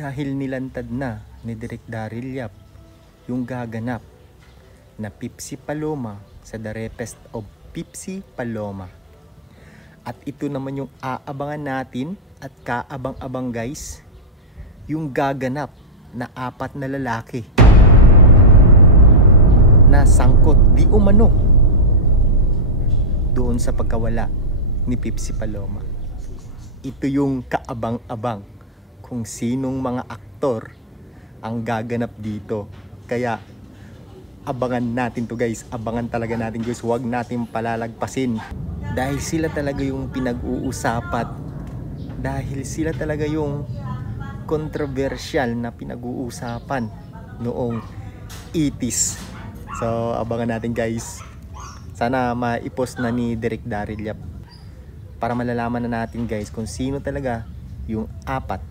Dahil nilantad na ni Direk Daryl Yap yung gaganap na Pipsi Paloma sa The Repest of Pipsi Paloma. At ito naman yung aabangan natin at kaabang-abang guys, yung gaganap na 4 na lalaki na sangkot di umano doon sa pagkawala ni Pipsi Paloma. Ito yung kaabang-abang kung sinong mga aktor ang gaganap dito. Kaya abangan natin to guys, abangan talaga natin guys, huwag natin palalagpasin. Dahil sila talaga yung pinag-uusapan, dahil sila talaga yung controversial na pinag-uusapan noong 80s. So abangan natin guys, sana ma-post na ni Direk Daryl Yap para malalaman na natin guys kung sino talaga yung 4